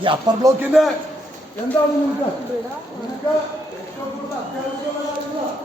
ഈ അപ്പർ ബ്ലോക്കിന്റെ എന്താണ് നിങ്ങൾക്ക് ഏറ്റവും കൂടുതൽ അത്യാവശ്യമുള്ള കാര്യങ്ങളാണ്.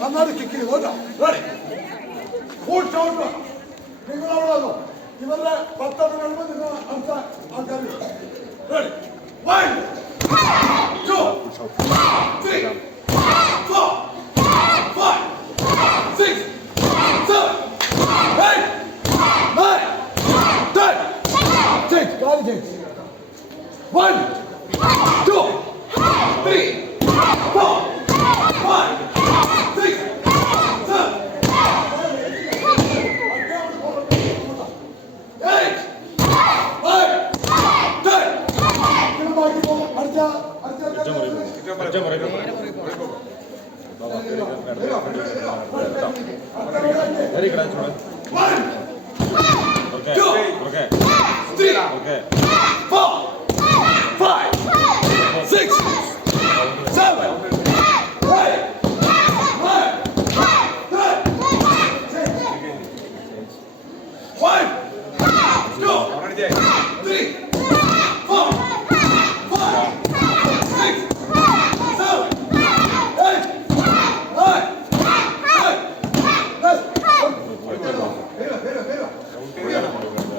നന്നായിട്ട് കിക്ക് ചെയ്തു കേട്ടോ. ഫുൾ ഷോട്ട് വേണം. നിങ്ങൾ അവിടെ വന്നു. ഇവരുടെ 10 കഴിയുമ്പോൾ നിങ്ങൾ അടുത്ത ആൾക്കാർ റെഡി. 1 2 3 4 2, 3, 4, 5, 6, 7, 8, 9, 10. ഇങ്ങനെ ബാക്കി പോകും. അടുത്ത One, 2, 3, 4, 5, 6, 7, 8, 9, 10. 1, 2, 3, 4, 5, 6, 7, 8, 9, 10.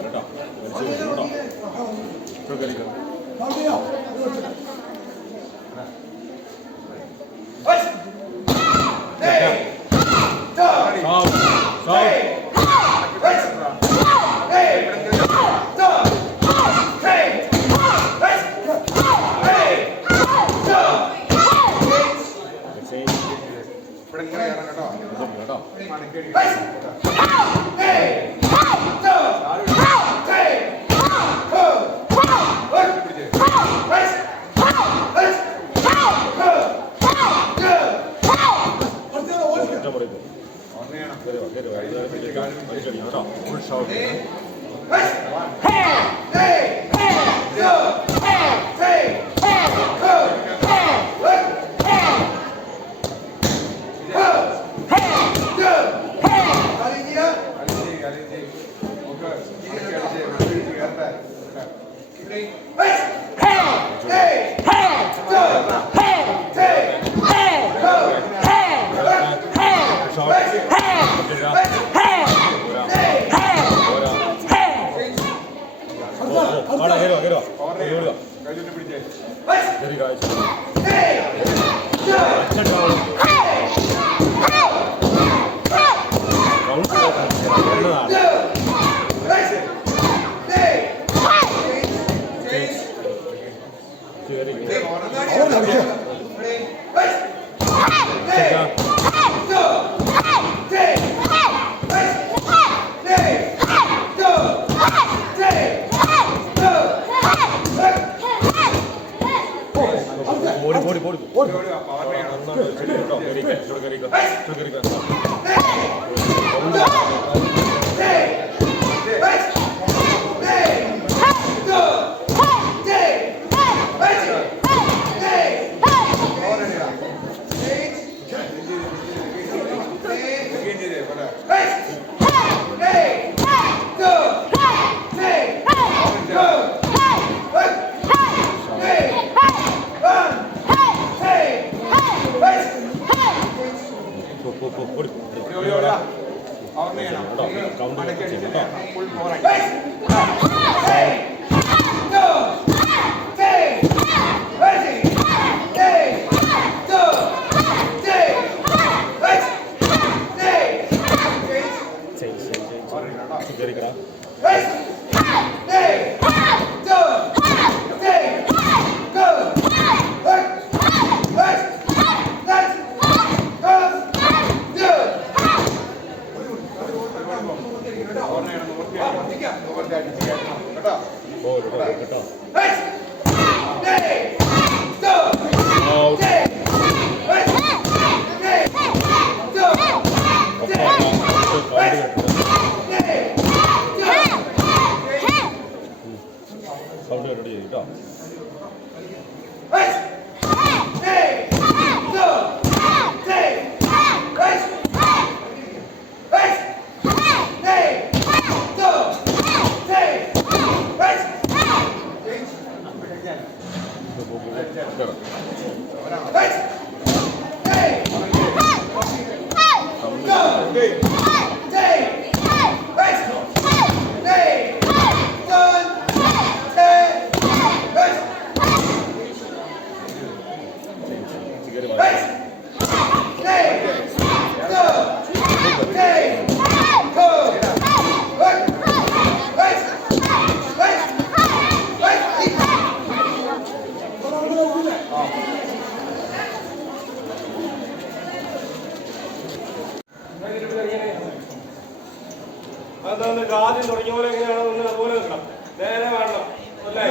അതൊന്ന് ആദ്യം തുടങ്ങിയ പോലെ എങ്ങനെയാണോ ഒന്ന് അതുപോലെ നിൽക്കണം. നേരെ വേണം അല്ലേ?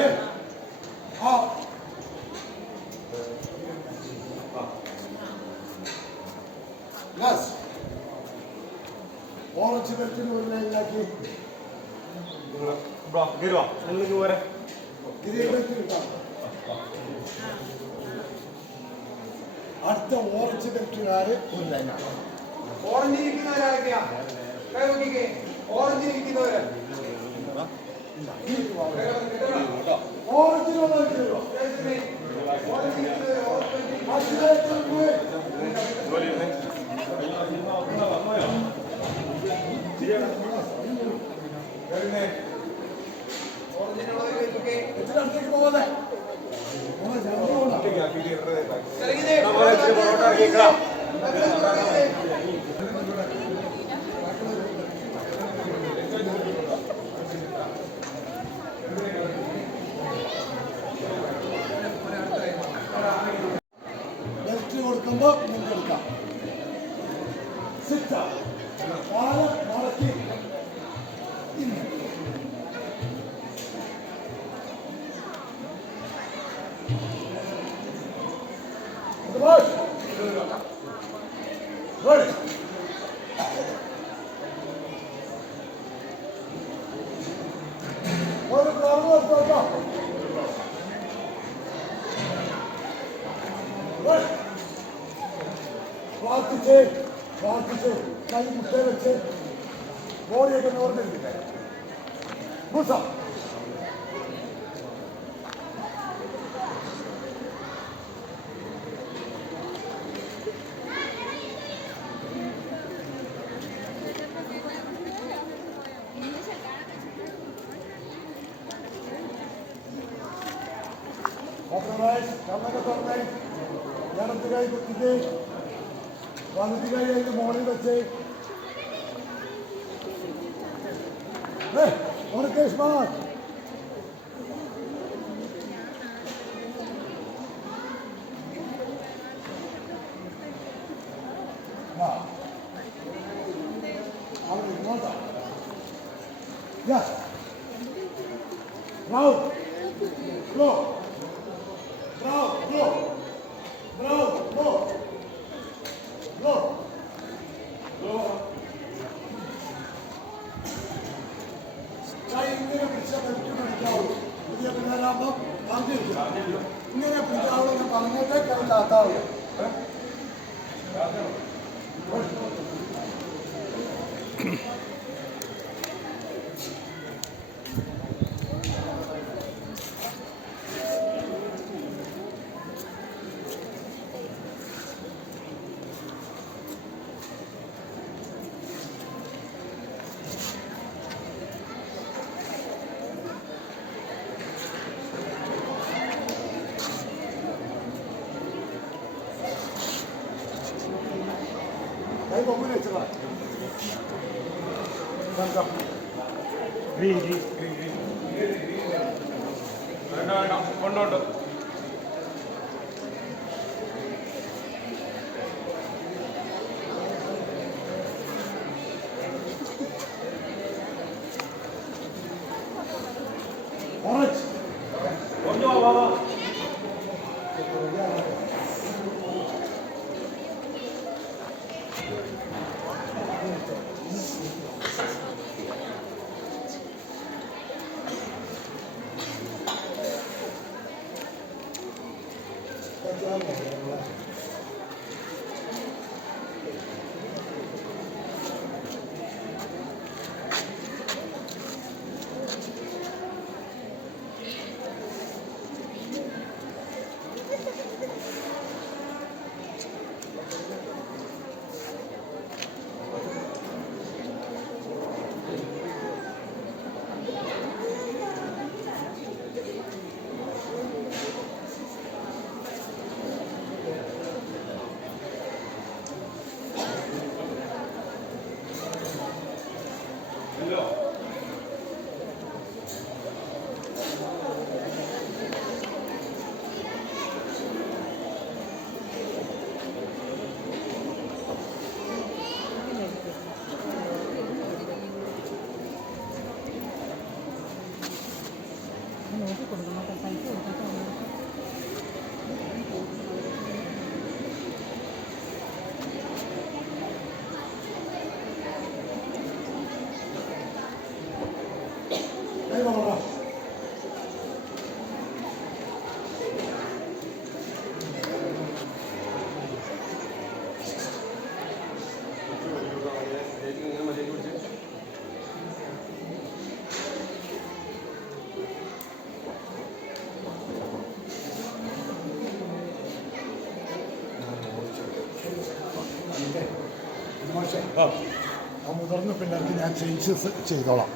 ഓറഞ്ച് ബെൽറ്റിന് ഒരു ലൈനിലാക്കി ഗിരുവാ ഒന്നിക്ക് പോരെ. അടുത്ത ഓറഞ്ച് ബെൽറ്റുകാര് ഒരു ലൈനാണ്. ഓറഞ്ച് ഇരിക്കുന്നവരാരൊക്കെയാ? കൈ നോക്കിക്കേ. ഓറഞ്ച് ഇരിക്കുന്നവര് ഓറഞ്ചിനുള്ള അടുത്തേക്ക് പോകാതെ പൊറോട്ട ആക്കിയേക്കാം. ബെൽറ്റ് കൊടുക്കുമ്പോൾ നിങ്ങൾക്ക് എടുക്കാം. സിറ്റ കാല് മടക്കി ഇന്ന് ready. ഒരു കർമ്മ എടുത്തോട്ടോ. പ്രാർത്ഥിച്ച് കൈ മുട്ട വെച്ച് ബോഡിയൊക്കെ നോർന്നിരിക്കട്ടെ. മുസ കണ്ണൊക്കെ തുറന്നേ. ഇടത്ത് കൈ കുത്തിക്ക്, വലത് കൈ അതിന്റെ മോളിൽ വെച്ച് ഇങ്ങനെ പിടിച്ചാൽ പിടിക്കാവൂ. പുതിയ പിള്ളേരാകുമ്പോൾ പറഞ്ഞിരിക്കും ഇങ്ങനെ പിടിക്കാവൂ എന്ന് പറഞ്ഞിട്ടേ കൈ താത്താവൂ. കൈ പൊമ്പിൽ വെച്ചതാ. ഗ്രീൻ ഗ്രീൻ ഗ്രീൻ ഗ്രീൻ വേണ്ട വേണ്ട കൊണ്ടോണ്ട് ഓറഞ്ച് കൊണ്ടോ വാ. ആ മുതിർന്ന പിള്ളേർക്ക് ഞാൻ ചേഞ്ചസ് ചെയ്തോളാം.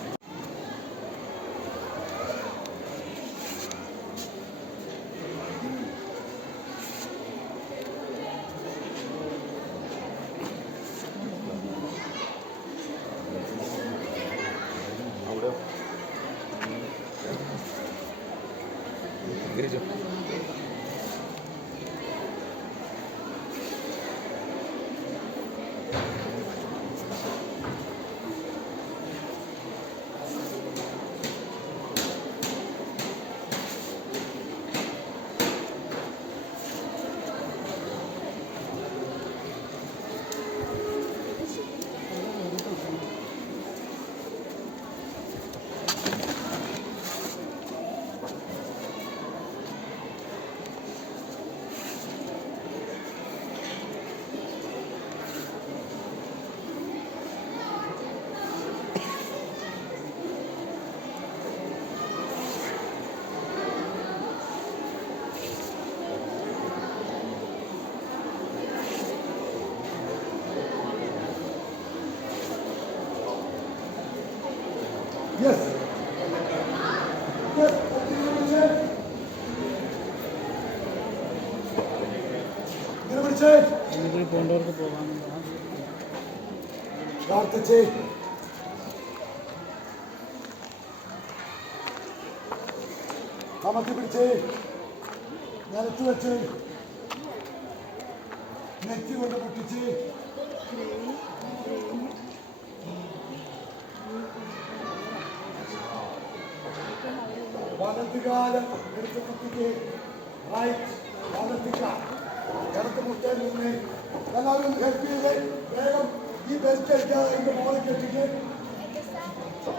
Yes. Yes. ഇങ്ങനെ പിടിച്ചേ. പോകേണ്ടവർക്ക് പോകാൻ പ്രാർത്ഥിച്ചേ. കമത്തി പിടിച്ചേ. നിലത്ത് വെച്ച് നെറ്റി കൊണ്ട് പൊട്ടിച്ച് വലതുകാലം എടുത്ത് കുത്തിക്ക്. റൈറ്റ് വലത്തിക്ക ഇടത്ത് മുട്ടയിൽ നിന്ന് എല്ലാവരും ഹെൽപ്പ് ചെയ്ത് വേഗം ഈ ബെൽറ്റ് അടിക്കാതെ അതിന്റെ മോളെ കെട്ടിക്ക്.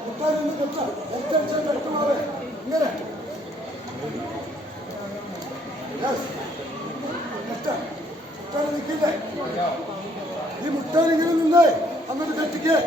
മുട്ടയിൽ നിന്ന് കെട്ട ബെൽറ്റ് അടിച്ചാൽ കെട്ടുമാറേ ഇങ്ങനെ മുട്ടയിൽ നിൽക്കില്ലേ? ഈ മുട്ടയിൽ ഇങ്ങനെ നിന്നേ എന്നിട്ട് കെട്ടിക്ക്.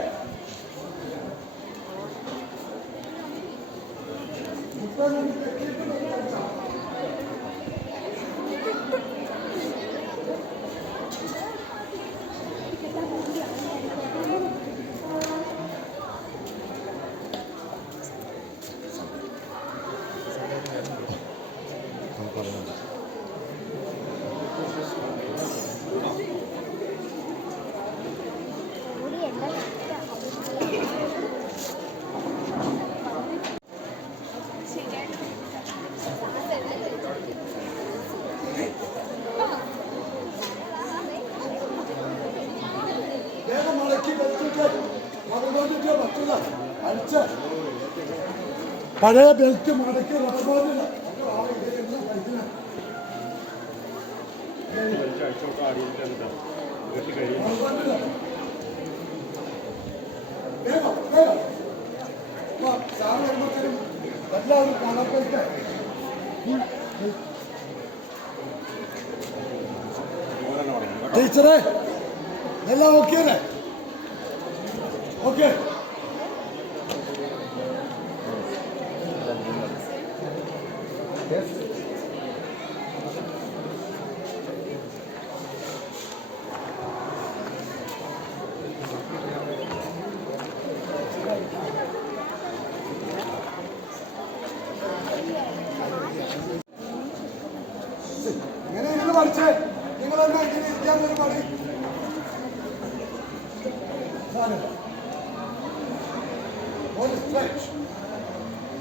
പഴയ ബെൽറ്റ് മടക്കി റബ്ബറില്ല. സാറ് വരുമ്പോഴത്തേനും എല്ലാവരും കളർ ബെൽറ്റ് ടീച്ചറെ എല്ലാം ഓക്കെ അല്ലേ? ഓക്കെ. ഇങ്ങനെ ഇരുന്ന് പഠിച്ചേ. നിങ്ങളെന്താ ഇങ്ങനെ ഇരിക്കാൻ ഒരു പണി?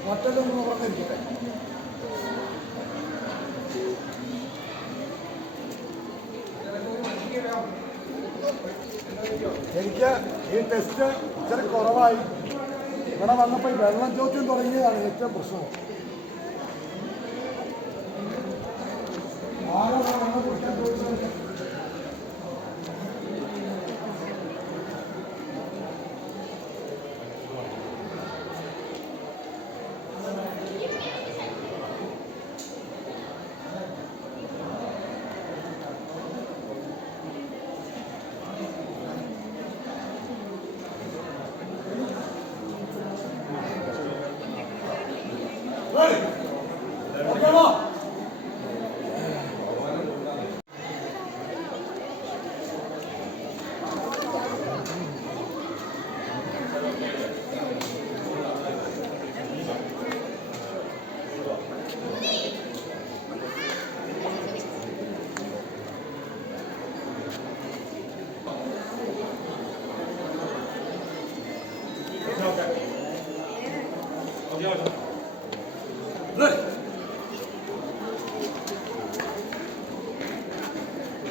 മറ്റൊന്നും പറഞ്ഞിരിക്കട്ടെ. എനിക്ക് ഈ ടെസ്റ്റ് ഇച്ചിരി കുറവായി. ഇവിടെ വന്നപ്പോൾ ഈ വെള്ളം ചോദ്യം തുടങ്ങിയതാണ് ഏറ്റവും പ്രശ്നം. ആരാണ് വെള്ളം കുടിക്കാൻ ചോദിച്ചത്?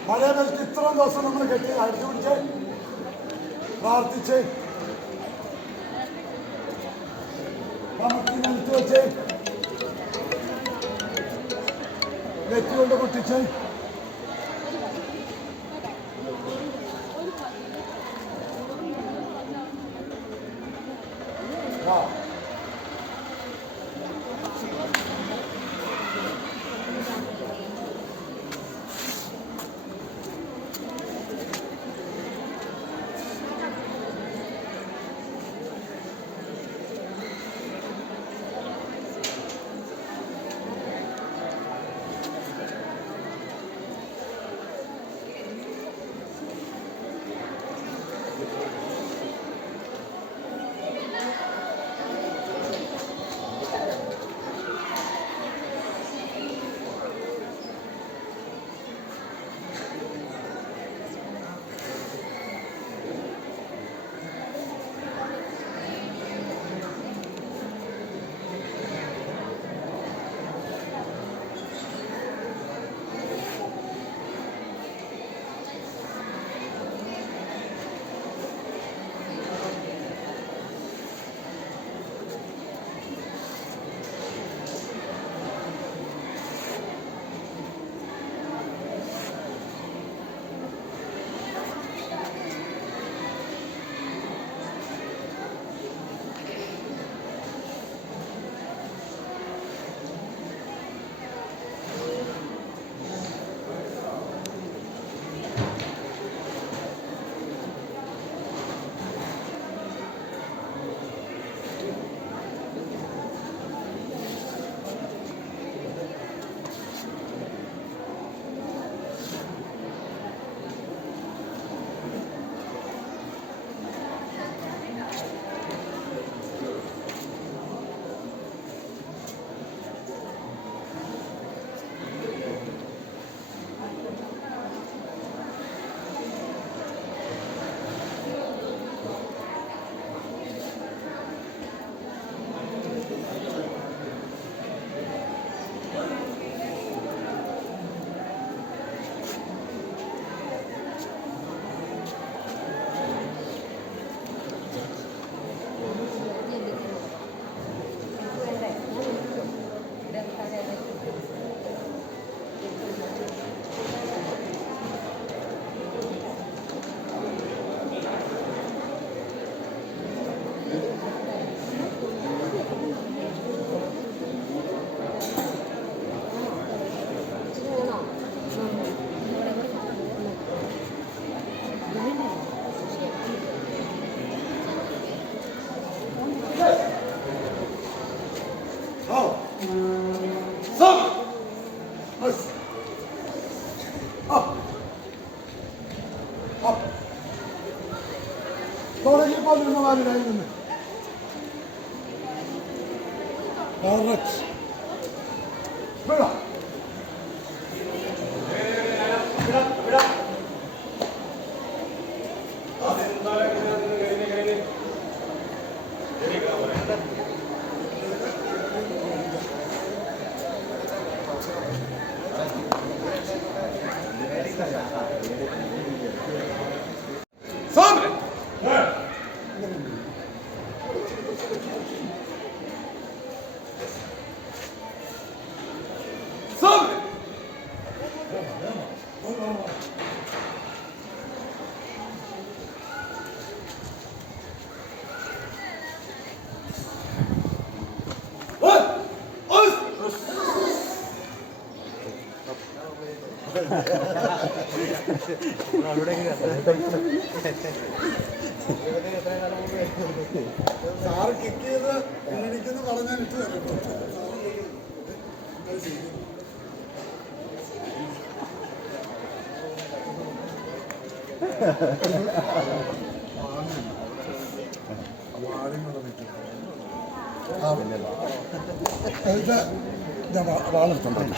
പഴയ ബെൽറ്റ് ഇത്രയും ദിവസം നമ്മൾ കെട്ടി അടിച്ചു പിടിച്ച് പ്രാർത്ഥിച്ച് നമുക്ക് നിലത്ത് വെച്ച് നെറ്റ് കൊണ്ട് പൊട്ടിച്ച് തുടങ്ങിയപ്പോൾ നിന്നമാരിലായി നിന്ന് വിടാം സാറ് കിക്ക് ചെയ്ത് എനിക്കെന്ന് പറഞ്ഞാൽ ഇട്ട് തരട്ടോ. വാളെടുത്തോണ്ടല്ലോ.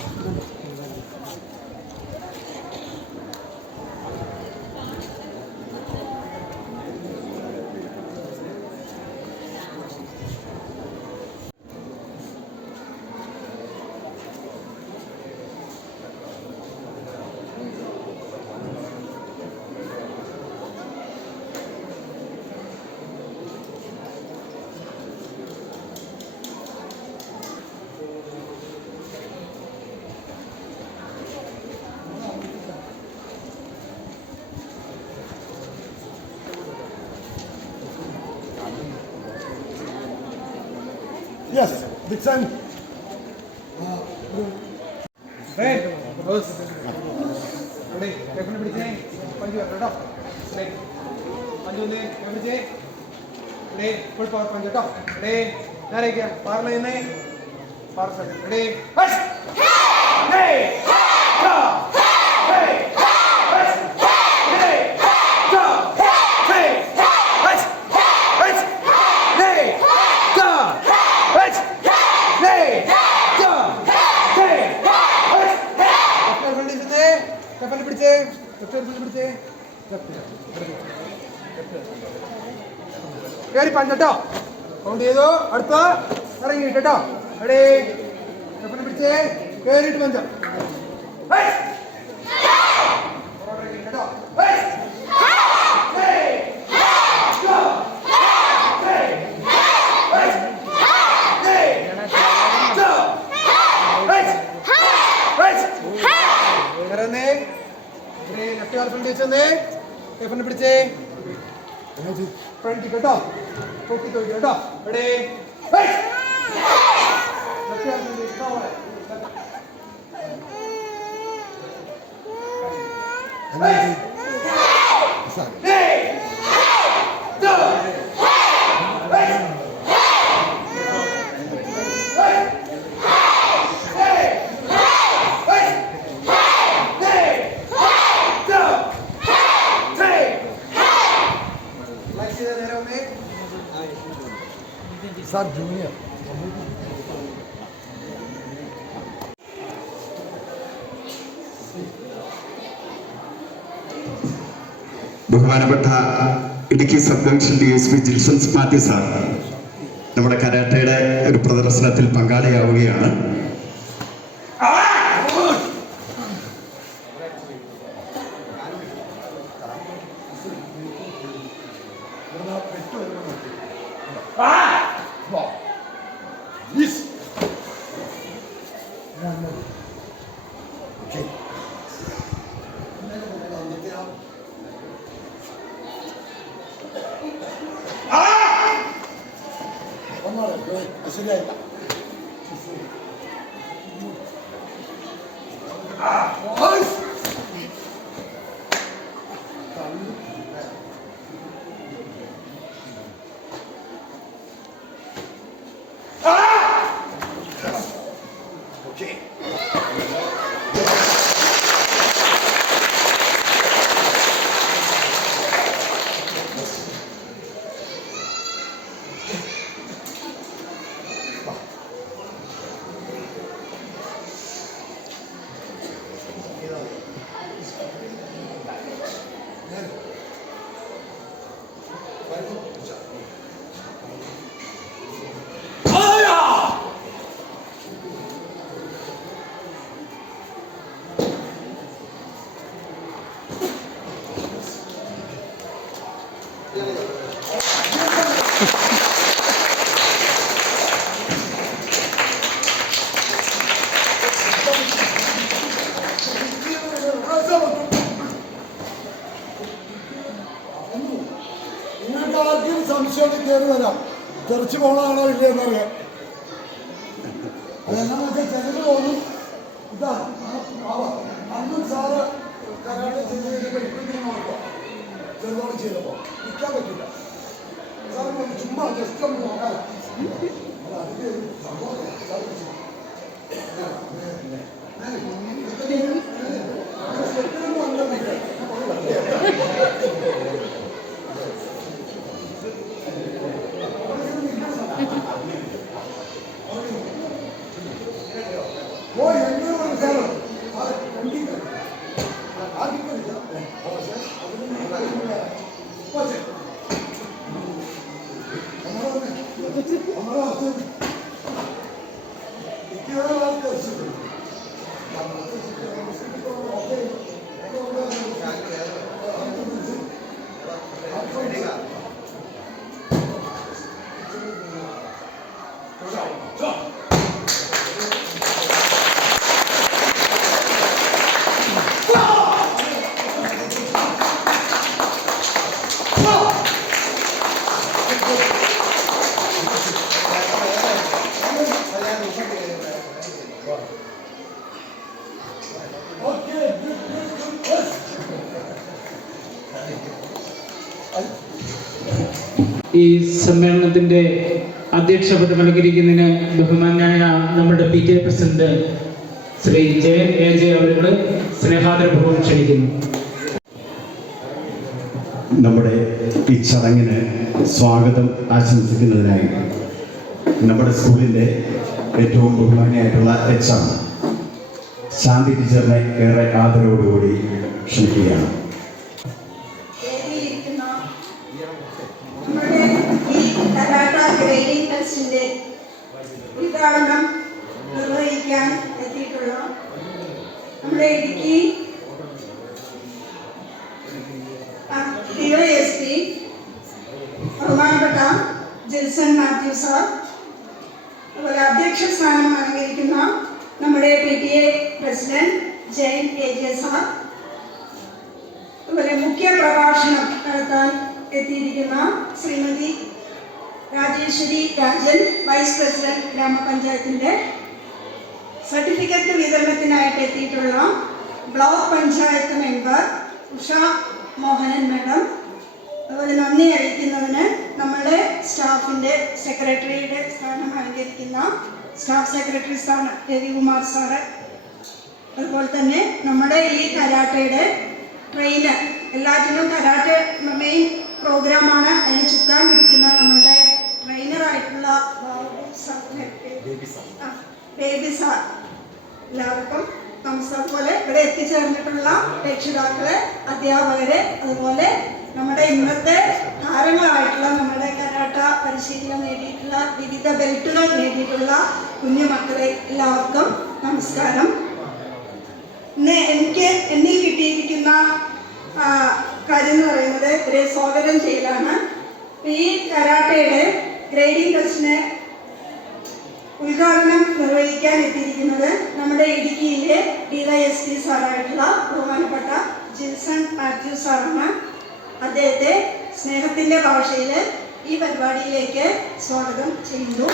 യെസ് ദിക്സൺ പിടിച്ചേ പഞ്ചു കേട്ടോ പഞ്ചു പിടിച്ചേ ഫുൾ പവർ പഞ്ച് കേട്ടോ ഞാനേക്കാ പാർല നിന്നേ പാർ റെഡി പിടിച്ചേ കയറി പഞ്ചട്ടോ കൗണ്ട് ചെയ്തു അടുത്ത ഇറങ്ങിയിട്ട് കേട്ടോ റെഡി പിടിച്ചേ കയറിയിട്ട് പഞ്ച കേട്ടോ ലെഫ്റ്റ് കാൽ ഫ്രണ്ട് വെച്ചേ ഫ്രണ്ട് പിടിച്ചേ ഫ്രണ്ട് കേട്ടോ പൊക്കി തോക്കി കേട്ടോ റെഡി ലെഫ്റ്റ് കാൽ ഫ്രണ്ട് കേട്ടോ സാർ ജൂനിയർ ബഹുമാനപ്പെട്ട Idukki sub division DSP Jilsons Mathew sir നമ്മുടെ കരാട്ടയുടെ ഒരു പ്രദർശനത്തിൽ പങ്കാളിയാവുകയാണ്. ശരിയായില്ല നിങ്ങൾക്ക് ആർക്കും സംശയം കയറി വരാം തെറിച്ച് പോകണമാണോ ഇല്ലയെന്ന് അറിയാം. അതെന്നാന്ന് വെച്ചാൽ ചിലര് തോന്നും ഇതാ അന്നും സാറ് കരാട്ടെ ചെയ്ത് കഴിഞ്ഞപ്പോൾ ഇപ്പോഴും നോക്കാം ചെറുതോടെ ചെയ്തപ്പോൾ നിൽക്കാൻ പറ്റില്ല. സാറിന് ചുമ്മാ ജസ്റ്റ് ഒന്ന് നോക്കാം. അതിൻ്റെ ഒരു സംഭവം ഈ സമ്മേളനത്തിൻ്റെ അധ്യക്ഷപദം അലങ്കരിക്കുന്നതിന് ബഹുമാനായ നമ്മുടെ PTA president Shri Jayan AJ അവരുടെ സ്നേഹാദരപൂർവ്വം ക്ഷണിക്കുന്നു. നമ്മുടെ ഈ ചടങ്ങിന് സ്വാഗതം ആശംസിക്കുന്നതിനായി നമ്മുടെ സ്കൂളിൻ്റെ ഏറ്റവും ബഹുമാനിയായിട്ടുള്ള HR ശാന്തി ടീച്ചറിനെ ഏറെ ആദരവോടുകൂടി ക്ഷണിക്കുകയാണ്. നമ്മുടെ ഈ കരാട്ട ഗ്രേഡിംഗ് ടെസ്റ്റിന്റെ ഉദ്ഘാടനം നിർവഹിക്കാൻ എത്തിയിട്ടുള്ള നമ്മുടെ ഇടുക്കി DYSP ബഹുമാനപ്പെട്ട ജിൽസൺ മാത്യു സാർ, അതുപോലെ അധ്യക്ഷ സ്ഥാനം അലങ്കരിക്കുന്ന നമ്മുടെ PTA president Jayan AJ sir, അതുപോലെ മുഖ്യ പ്രഭാഷണം നടത്താൻ എത്തിയിരിക്കുന്ന ശ്രീമതി രാജേശ്വരി രാജൻ, വൈസ് പ്രസിഡന്റ് ഗ്രാമപഞ്ചായത്തിന്റെ, സർട്ടിഫിക്കറ്റ് വിതരണത്തിനായിട്ട് എത്തിയിട്ടുള്ള block panchayat member Usha Mohanan madam, അതുപോലെ നന്ദി അറിയിക്കുന്നതിന് നമ്മുടെ സ്റ്റാഫിന്റെ സെക്രട്ടറിയുടെ സ്ഥാനം അലങ്കരിക്കുന്ന സ്റ്റാഫ് സെക്രട്ടറി സ്ഥാനം രവികുമാർ സാറ്, അതുപോലെ തന്നെ നമ്മുടെ ഈ കരാട്ടയുടെ ട്രെയിനർ, എല്ലാറ്റിലും കരാട്ടെ മെയിൻ പ്രോഗ്രാമാണ്, അതിന് ചുക്കാൻ പിടിക്കുന്ന നമ്മുടെ ട്രെയിനറായിട്ടുള്ള ബേബി സാർ, എല്ലാവർക്കും നമസ്കാരം. പോലെ ഇവിടെ എത്തിച്ചേർന്നിട്ടുള്ള രക്ഷിതാക്കളെ, അധ്യാപകരെ, അതുപോലെ നമ്മുടെ ഇന്നത്തെ താരങ്ങളായിട്ടുള്ള നമ്മുടെ കരാട്ട പരിശീലനം നേടിയിട്ടുള്ള, വിവിധ ബെൽറ്റുകൾ നേടിയിട്ടുള്ള കുഞ്ഞുമക്കളെ എല്ലാവർക്കും നമസ്കാരം. ഇന്ന് എന്നിൽ കിട്ടിയിരിക്കുന്ന കാര്യം എന്ന് പറയുന്നത് ഒരു സ്വാഗതം ചെയ്യലാണ്. ഈ കരാട്ടയുടെ ഗ്രേഡിംഗ് ടെസ്റ്റിന് ഉദ്ഘാടനം നിർവഹിക്കാൻ എത്തിയിരിക്കുന്നത് നമ്മുടെ ഇടുക്കിയിലെ DYSP സാറായിട്ടുള്ള ബഹുമാനപ്പെട്ട ജിൽസൺ മാത്യു സാറാണ്. അദ്ദേഹത്തെ സ്നേഹത്തിൻ്റെ ഭാഷയിൽ ഈ പരിപാടിയിലേക്ക് സ്വാഗതം ചെയ്യുന്നു.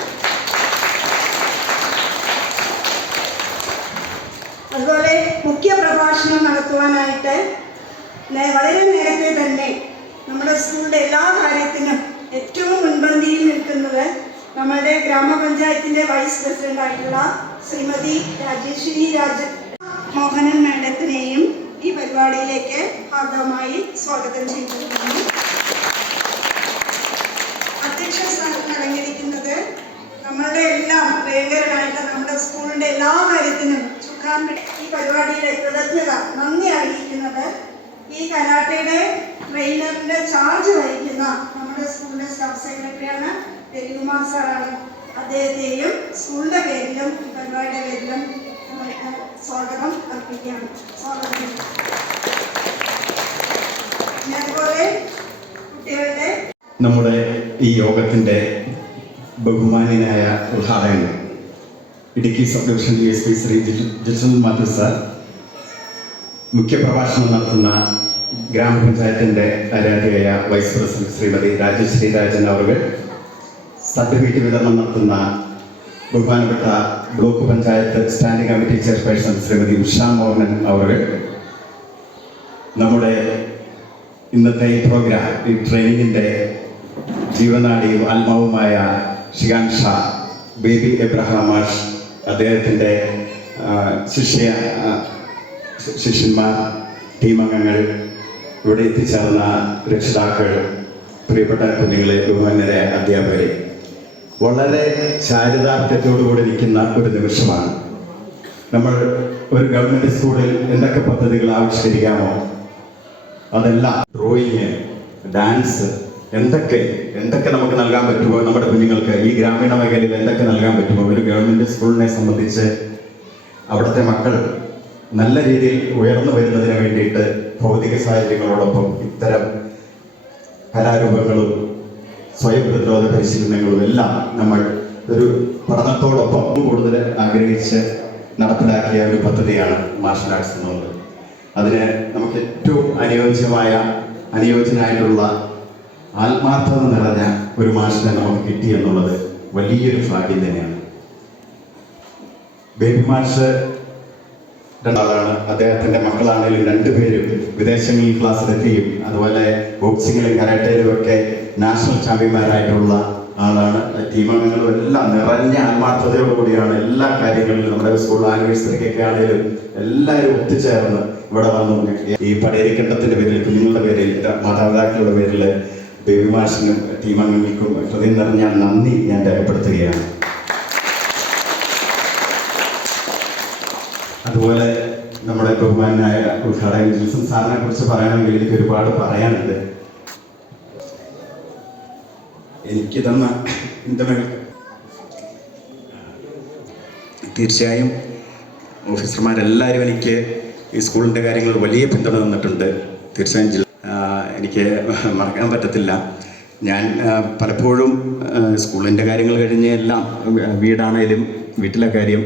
അതുപോലെ മുഖ്യ പ്രഭാഷണം നടത്തുവാനായിട്ട് വളരെ നേരത്തെ തന്നെ നമ്മുടെ സ്കൂളിൻ്റെ എല്ലാ കാര്യത്തിനും ഏറ്റവും മുൻപന്തിയിൽ നിൽക്കുന്നത് നമ്മുടെ ഗ്രാമപഞ്ചായത്തിൻ്റെ വൈസ് പ്രസിഡന്റായിട്ടുള്ള ശ്രീമതി രാജേശ്വരി രാജൻ മോഹനൻ മാഡത്തിനെയും ഈ പരിപാടിയിലേക്ക് ഹാർദവമായി സ്വാഗതം ചെയ്തിരിക്കുന്നു. അധ്യക്ഷ സ്ഥാനത്ത് അലങ്കരിക്കുന്നത് നമ്മളുടെ എല്ലാം പ്രിയങ്കരനായിട്ട് നമ്മുടെ സ്കൂളിൻ്റെ എല്ലാ കാര്യത്തിനും ചുക്കാൻ ഈ പരിപാടിയിലെ കൃതജ്ഞത, നന്ദി അറിയിക്കുന്നത് ഈ കരാട്ടയുടെ ട്രെയിനറിന്റെ ചാർജ് വഹിക്കുന്ന നമ്മുടെ സ്കൂളിലെ സ്റ്റാഫ് സെക്രട്ടറിയാണ് രവികുമാർ സാറാണ്. അദ്ദേഹത്തെയും സ്കൂളിന്റെ പേരിലും ഈ പരിപാടിയുടെ പേരിലും സ്വാഗതം അർപ്പിക്കുകയാണ്. സ്വാഗതം. അതുപോലെ കുട്ടികളുടെ നമ്മുടെ ഈ യോഗത്തിൻ്റെ ബഹുമാന്യനായ ഉദ്ഘാടകൻ Idukki sub division DSP Shri Jilson Mathew sir, മുഖ്യപ്രഭാഷണം നടത്തുന്ന ഗ്രാമപഞ്ചായത്തിൻ്റെ ആരാധ്യയായ വൈസ് പ്രസിഡന്റ് ശ്രീമതി രാജേശ്വരി രാജൻ അവർ, സർട്ടിഫിക്കറ്റ് വിതരണം നടത്തുന്ന ബഹുമാനപ്പെട്ട block panchayat standing committee chairperson Shrimati Usha Mohanan അവർ, നമ്മുടെ ഇന്നത്തെ ഈ പ്രോഗ്രാം, ഈ ട്രെയിനിങ്ങിൻ്റെ ജീവനാടിയും ആത്മാവുമായ ഷിഗാൻ ഷാ, ബേബി എബ്രഹാം മാഷ്, അദ്ദേഹത്തിൻ്റെ ശിഷ്യന്മാർ, ടീമംഗങ്ങൾ, ഇവിടെ എത്തിച്ചേർന്ന രക്ഷിതാക്കൾ, പ്രിയപ്പെട്ട കുഞ്ഞുങ്ങളെ, ബഹുമാന്യരെ, അധ്യാപകരെ, വളരെ ചാരിതാർത്ഥ്യത്തോടുകൂടി നിൽക്കുന്ന ഒരു നിമിഷമാണ്. നമ്മൾ ഒരു ഗവൺമെൻറ് സ്കൂളിൽ എന്തൊക്കെ പദ്ധതികൾ ആവിഷ്കരിക്കാമോ അതെല്ലാം, ഡ്രോയിങ്, ഡാൻസ്, എന്തൊക്കെ നമുക്ക് നൽകാൻ പറ്റുമോ നമ്മുടെ കുഞ്ഞുങ്ങൾക്ക്, ഈ ഗ്രാമീണ മേഖലയിൽ എന്തൊക്കെ നൽകാൻ പറ്റുമോ, ഒരു ഗവൺമെൻറ് സ്കൂളിനെ സംബന്ധിച്ച് അവിടുത്തെ മക്കൾ നല്ല രീതിയിൽ ഉയർന്നു വരുന്നതിന് വേണ്ടിയിട്ട് ഭൗതിക സാഹചര്യങ്ങളോടൊപ്പം ഇത്തരം കലാരൂപങ്ങളും സ്വയം പ്രതിരോധ പരിശീലനങ്ങളും എല്ലാം നമ്മൾ ഒരു പഠനത്തോടൊപ്പം കൂടുതൽ ആഗ്രഹിച്ച് നടപ്പിലാക്കിയ ഒരു പദ്ധതിയാണ് മാർഷൽ ആർട്സ് എന്നുള്ളത്. അതിന് നമുക്ക് ഏറ്റവും അനുയോജ്യനായിട്ടുള്ള ആത്മാർത്ഥത നിറഞ്ഞ ഒരു മാഷിനെ നമുക്ക് കിട്ടി എന്നുള്ളത് വലിയൊരു ഭാഗ്യം തന്നെയാണ്. ബേബി മാഷ് രണ്ടാളാണ്. അദ്ദേഹത്തിൻ്റെ മക്കളാണെങ്കിലും രണ്ടുപേരും വിദേശങ്ങളിൽ ക്ലാസ്സിലെത്തുകയും അതുപോലെ ബോക്സിങ്ങിലും കരാട്ടയിലും ഒക്കെ നാഷണൽ ചാമ്പ്യന്മാരായിട്ടുള്ള ആളാണ്. ടീം അംഗങ്ങളും എല്ലാം നിറഞ്ഞ ആത്മാർത്ഥതയോടുകൂടിയാണ് എല്ലാ കാര്യങ്ങളിലും നമ്മുടെ സ്കൂൾ ആനിവേഴ്സറിക്കൊക്കെ ആണെങ്കിലും എല്ലാവരും ഒത്തുചേർന്ന് ഇവിടെ വന്നു. ഈ പടയരിക്കണ്ടത്തിൻ്റെ പേരിൽ, കുഞ്ഞുങ്ങളുടെ പേരിൽ, മാതാപിതാക്കളുടെ പേരിൽ ബേബി മാഷിനും ടീം അംഗങ്ങൾക്കും ഹൃദയം നിറഞ്ഞ നന്ദി ഞാൻ രേഖപ്പെടുത്തുകയാണ്. അതുപോലെ നമ്മുടെ ബഹുമാനായ ഉദ്ഘാടകൻ ജിൽസൺ സാറിനെ കുറിച്ച് പറയണമെങ്കിൽ എനിക്ക് ഒരുപാട് പറയാനുണ്ട്. എനിക്ക് തന്ന പിന്തുണ തീർച്ചയായും ഓഫീസർമാരെല്ലാവരും എനിക്ക് ഈ സ്കൂളിൻ്റെ കാര്യങ്ങൾ വലിയ പിന്തുണ തന്നിട്ടുണ്ട്. തീർച്ചയായും എനിക്ക് മറക്കാൻ പറ്റത്തില്ല. ഞാൻ പലപ്പോഴും സ്കൂളിൻ്റെ കാര്യങ്ങൾ കഴിഞ്ഞ് എല്ലാം വീടാണേലും വീട്ടിലെ കാര്യം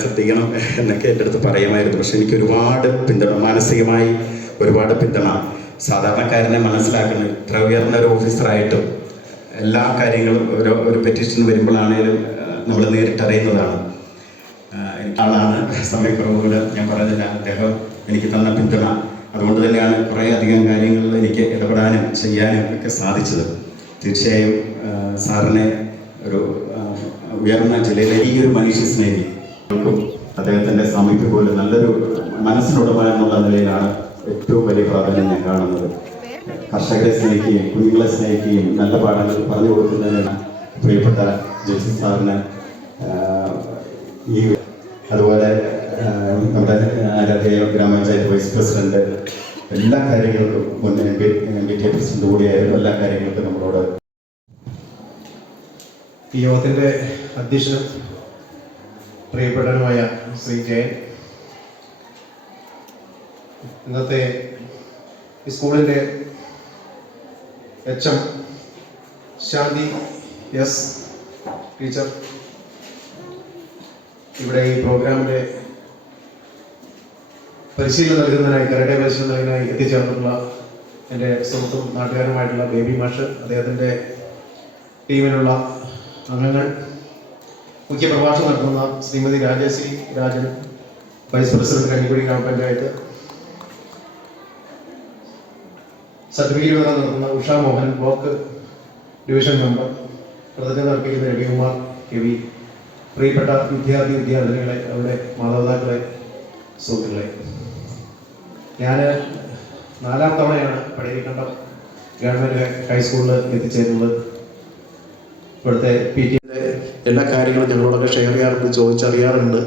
ശ്രദ്ധിക്കണം എന്നൊക്കെ എൻ്റെ അടുത്ത് പറയുമായിരുന്നു. പക്ഷെ എനിക്ക് ഒരുപാട് പിന്തുണ, മാനസികമായി ഒരുപാട് പിന്തുണ. സാധാരണക്കാരനെ മനസ്സിലാക്കണം. ഇത്ര ഉയർന്ന ഒരു ഓഫീസറായിട്ടും എല്ലാ കാര്യങ്ങളും ഒരു പെറ്റീഷൻ വരുമ്പോഴാണേലും നമ്മൾ നേരിട്ടറിയുന്നതാണ്. ആളാണ്. സമയക്കുറവുകൾ ഞാൻ പറഞ്ഞില്ല. അദ്ദേഹം എനിക്ക് തന്ന പിന്തുണ, അതുകൊണ്ട് തന്നെയാണ് കുറേ അധികം കാര്യങ്ങളിൽ എനിക്ക് ഇടപെടാനും ചെയ്യാനും ഒക്കെ സാധിച്ചത്. തീർച്ചയായും സാറിനെ ഒരു ഉയർന്ന ജില്ലയിലെ ഈ ഒരു മനുഷ്യ സ്നേഹിക്കും അദ്ദേഹത്തിൻ്റെ സാമീപ്യം പോലെ നല്ലൊരു മനസ്സിനുടമ എന്നുള്ള നിലയിലാണ് ഏറ്റവും വലിയ പ്രാധാന്യം ഞാൻ കാണുന്നത്. കർഷകരെ സ്നേഹിക്കുകയും കുഞ്ഞുങ്ങളെ സ്നേഹിക്കുകയും നല്ല പാഠങ്ങൾ പറഞ്ഞു കൊടുക്കുന്നതിന് പ്രിയപ്പെട്ട ജോസഫ് സാറിന് ഈ അതുപോലെ നമ്മുടെ ആരാധ്യ ഗ്രാമപഞ്ചായത്ത് വൈസ് പ്രസിഡന്റ് എല്ലാ കാര്യങ്ങൾക്കും മുന്നേ MBTA പ്രസിഡന്റ് കൂടിയായിരുന്നു. എല്ലാ കാര്യങ്ങൾക്കും നമ്മളോട് ഈ യോഗത്തിൻ്റെ അധ്യക്ഷനും പ്രിയപ്പെട്ടവനുമായ ശ്രീ ജയൻ, ഇന്നത്തെ ഈ സ്കൂളിൻ്റെ HM ശാന്തി S ടീച്ചർ, ഇവിടെ ഈ പ്രോഗ്രാമിൻ്റെ പരിശീലനം നൽകുന്നതിനായി, കരാട്ടെ പരിശീലനം നൽകുന്നതിനായി എത്തിച്ചേർന്നിട്ടുള്ള എൻ്റെ സുഹൃത്തും നാട്ടുകാരുമായിട്ടുള്ള ബേബി മാഷ്, അദ്ദേഹത്തിൻ്റെ ടീമിലുള്ള അംഗങ്ങൾ, മുഖ്യ പ്രഭാഷണം നടത്തുന്ന ശ്രീമതി രാജശ്രീ രാജൻ, വൈസ് പ്രസിഡന്റ് കഞ്ഞിക്കുഴി ഗ്രാമപഞ്ചായത്ത്, സർട്ടിഫിക്കറ്റ് വിതരണം നടത്തുന്ന Usha Mohan, block division member, കൃതജ്ഞത അർപ്പിക്കുന്ന രവികുമാർ KV, പ്രിയപ്പെട്ട വിദ്യാർത്ഥിനികളെ, അവരുടെ മാതാപിതാക്കളെ, സുഹൃത്തുക്കളെ, ഞാൻ 4ാം തവണയാണ് പടയരിക്കണ്ടം ഗവൺമെൻറ് ഹൈസ്കൂളിൽ എത്തിച്ചേരുന്നത്. ഇവിടുത്തെ PTA എല്ലാ കാര്യങ്ങളും ഞങ്ങളോടൊക്കെ ഷെയർ ചെയ്യാറുണ്ട്, ചോദിച്ചറിയാറുണ്ട്.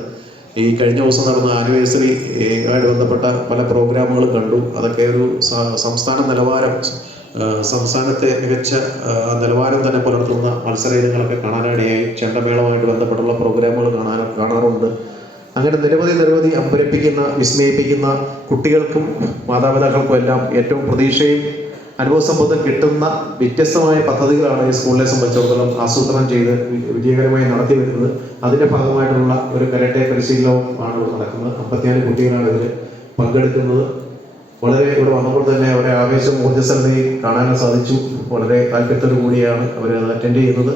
ഈ കഴിഞ്ഞ ദിവസം നടന്ന ആനിവേഴ്സറി ആയിട്ട് ബന്ധപ്പെട്ട പല പ്രോഗ്രാമുകൾ കണ്ടു. അതൊക്കെ ഒരു സംസ്ഥാന നിലവാരം, സംസ്ഥാനത്തെ മികച്ച നിലവാരം തന്നെ പുലർത്തുന്ന മത്സര ഇനങ്ങളൊക്കെ കാണാനിടയായി. ചെണ്ടമേളവുമായിട്ട് ബന്ധപ്പെട്ടുള്ള പ്രോഗ്രാമുകൾ കാണാറുണ്ട്. അങ്ങനെ നിരവധി അമ്പരപ്പിക്കുന്ന, വിസ്മയിപ്പിക്കുന്ന, കുട്ടികൾക്കും മാതാപിതാക്കൾക്കും എല്ലാം ഏറ്റവും പ്രതീക്ഷയും അനുഭവസമ്പത്തും കിട്ടുന്ന വ്യത്യസ്തമായ പദ്ധതികളാണ് ഈ സ്കൂളിനെ സംബന്ധിച്ചിടത്തോളം ആസൂത്രണം ചെയ്ത് വിജയകരമായി നടത്തി വരുന്നത്. അതിൻ്റെ ഭാഗമായിട്ടുള്ള ഒരു കരാട്ടെ പരിശീലനവും ആണ് ഇവിടെ നടക്കുന്നത്. 54 കുട്ടികളാണ് ഇതിൽ പങ്കെടുക്കുന്നത്. വളരെ ഇവിടെ വന്നപ്പോൾ തന്നെ അവരെ ആവേശം, ഊർജ്ജസ്വലതയും കാണാനും സാധിച്ചു. വളരെ താല്പര്യത്തോടു കൂടിയാണ് അവർ അത് അറ്റൻഡ് ചെയ്യുന്നത്.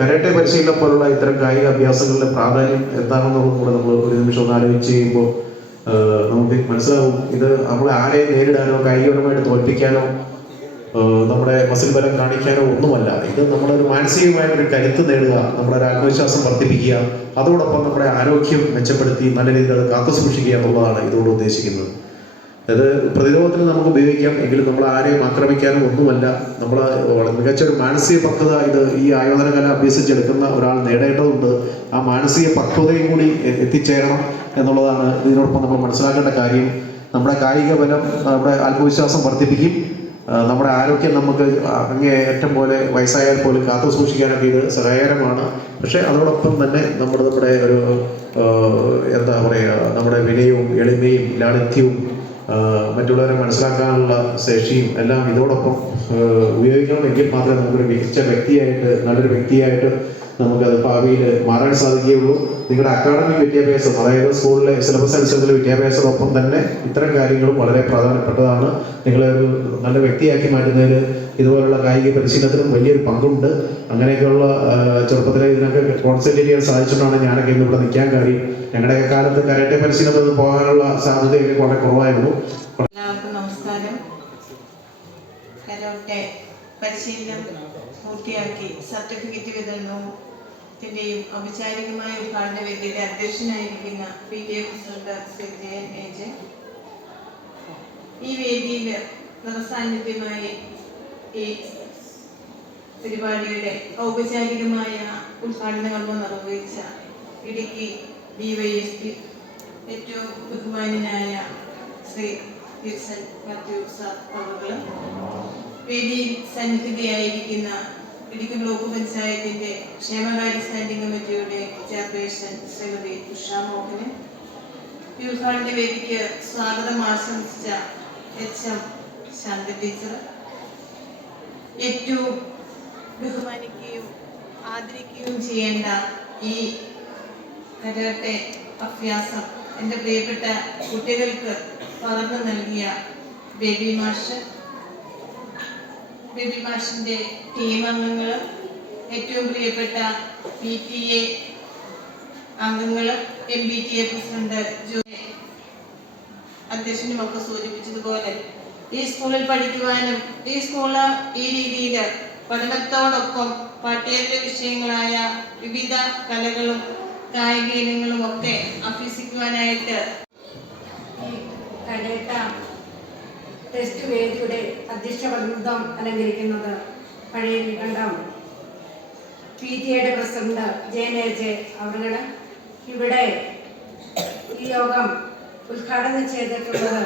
കരാട്ടെ പരിശീലനം പോലുള്ള ഇത്തരം കായിക അഭ്യാസങ്ങളുടെ പ്രാധാന്യം എന്താണെന്നുള്ളത് കൂടെ നമ്മൾ ഒരു നിമിഷം ഒന്ന് ആലോചിച്ച് കഴിയുമ്പോൾ നമുക്ക് മനസ്സിലാവും. ഇത് നമ്മളെ ആരെയും നേരിടാനോ കായികപരമായിട്ട് തോൽപ്പിക്കാനോ നമ്മുടെ മസിൽ ബലം കാണിക്കാനോ ഒന്നുമല്ല. ഇത് നമ്മുടെ ഒരു മാനസികമായിട്ടൊരു കരുത്ത് നേടുക, നമ്മുടെ ഒരു ആത്മവിശ്വാസം വർദ്ധിപ്പിക്കുക, അതോടൊപ്പം നമ്മുടെ ആരോഗ്യം മെച്ചപ്പെടുത്തി നല്ല രീതിയിൽ അത് കാത്തു സൂക്ഷിക്കുക എന്നുള്ളതാണ് ഇതോട് ഉദ്ദേശിക്കുന്നത്. അത് പ്രതിരോധത്തിന് നമുക്ക് ഉപയോഗിക്കാം, എങ്കിലും നമ്മൾ ആരെയും ആക്രമിക്കാനും ഒന്നുമല്ല. നമ്മൾ മികച്ചൊരു മാനസിക പക്വത ഇത് ഈ ആയോധന കല അഭ്യസിച്ചെടുക്കുന്ന ഒരാൾ നേടേണ്ടതുണ്ട്. ആ മാനസിക പക്വതയും കൂടി എത്തിച്ചേരണം എന്നുള്ളതാണ് ഇതിനോടൊപ്പം നമ്മൾ മനസ്സിലാക്കേണ്ട കാര്യം. നമ്മുടെ കായിക ബലം, നമ്മുടെ ആത്മവിശ്വാസം വർദ്ധിപ്പിക്കും. നമ്മുടെ ആരോഗ്യം നമുക്ക് അങ്ങേയറ്റം പോലെ വയസ്സായാൽ പോലും കാത്തു സൂക്ഷിക്കാനൊക്കെ ഇത് സഹായകരമാണ്. പക്ഷേ അതോടൊപ്പം തന്നെ നമ്മുടെ ഒരു എന്താ പറയുക, നമ്മുടെ വിനയവും എളിമയും ലാളിത്യവും മറ്റുള്ളവരെ മനസ്സിലാക്കാനുള്ള ശേഷിയും എല്ലാം ഇതോടൊപ്പം ഉപയോഗിക്കണമെങ്കിൽ മാത്രമേ നമുക്കൊരു മികച്ച വ്യക്തിയായിട്ട്, നല്ലൊരു വ്യക്തിയായിട്ട് നമുക്കത് ഭാവിയിൽ മാറാൻ സാധിക്കുകയുള്ളൂ. നിങ്ങളുടെ അക്കാഡമിക് വിദ്യാഭ്യാസം, അതായത് സ്കൂളിലെ സിലബസ് അനുസരിച്ചുള്ള വിദ്യാഭ്യാസത്തോടൊപ്പം തന്നെ ഇത്തരം കാര്യങ്ങളും വളരെ പ്രധാനപ്പെട്ടതാണ്. നിങ്ങളെ ഒരു നല്ല വ്യക്തിയാക്കി മാറ്റുന്നതിൽ ഇതുപോലുള്ള കായിക പരിശീലനത്തിനും വലിയൊരു പങ്കുണ്ട്. അങ്ങനെയൊക്കെയുള്ള ചെറുപ്പത്തിലെ ഇതിനൊക്കെ കോൺസെൻട്രേറ്റ് ചെയ്യാൻ സാധിച്ചിട്ടാണ് ഞാനൊക്കെ ഇന്ന് ഇവിടെ നിൽക്കാൻ കാര്യം. ഞങ്ങളുടെയൊക്കെ കാലത്ത് കരാട്ടെ പരിശീലനത്തിൽ പോകാനുള്ള സാധ്യതയൊക്കെ വളരെ കുറവായിരുന്നു. എല്ലാവർക്കും നമസ്കാരം. കരാട്ടെ പരിശീലനം പൂർത്തിയാക്കി സർട്ടിഫിക്കറ്റ് വിതരണത്തിൻ്റെയും ഔപചാരികമായ ഉദ്ഘാടന വേദിയുടെ അധ്യക്ഷനായിരിക്കുന്ന PTA president Shri Jayan AJ, ഈ വേദിയിൽ നിറസാന്നിധ്യമായി ഈ പരിപാടിയുടെ ഔപചാരികമായ ഉദ്ഘാടന കർമ്മം നിർവഹിച്ച ഇടുക്കി DYSP ഏറ്റവും ബഹുമാന്യനായ ശ്രീ വിൽസൺ മാത്യു സാർ അവറുകളും, വേദിയിൽ സന്നിഹിതയായിരിക്കുന്ന ഇടുക്കി ബ്ലോക്ക് പഞ്ചായത്തിന്റെ ക്ഷേമകാര്യ സ്റ്റാൻഡിംഗ് കമ്മിറ്റിയുടെ ചെയർപേഴ്സൺ ശ്രീമതി ഉഷാ മോഹന്, ഈ ഉദ്ഘാടന വേദിക്ക് സ്വാഗതം ആശംസിച്ച HM ശാന്തി ടീച്ചർ, ഏറ്റവും ബഹുമാനിക്കുകയും ആദരിക്കുകയും ചെയ്യേണ്ട ഈ കരാട്ടെ അഭ്യാസം എൻ്റെ പ്രിയപ്പെട്ട കുട്ടികൾക്ക് പകർന്നു നൽകിയ ബേബി മാഷിൻ്റെ ടീം അംഗങ്ങളും, ഏറ്റവും പ്രിയപ്പെട്ട PTA അംഗങ്ങളും, MBTA പ്രസിഡന്റ് അധ്യക്ഷനുമൊക്കെ സൂചിപ്പിച്ചതുപോലെ ഈ സ്കൂളിൽ പഠിക്കുവാനും ഈ സ്കൂള് ഈ രീതിയിൽ പഠനത്തോടൊപ്പം പാഠ്യേതര വിഷയങ്ങളായ വിവിധ കലകളും കായിക ഇനങ്ങളും ഒക്കെ അഭ്യസിക്കുവാനായിട്ട് ഈ കരാട്ട ടെസ്റ്റ് വേദിയുടെ അധ്യക്ഷ പദം അലങ്കരിക്കുന്നത് പഴയ കണ്ടം PTA പ്രസിഡന്റ് ജയൻ AJ അവരുടെ. ഇവിടെ ഈ യോഗം ഉദ്ഘാടനം ചെയ്തിട്ടുള്ളത്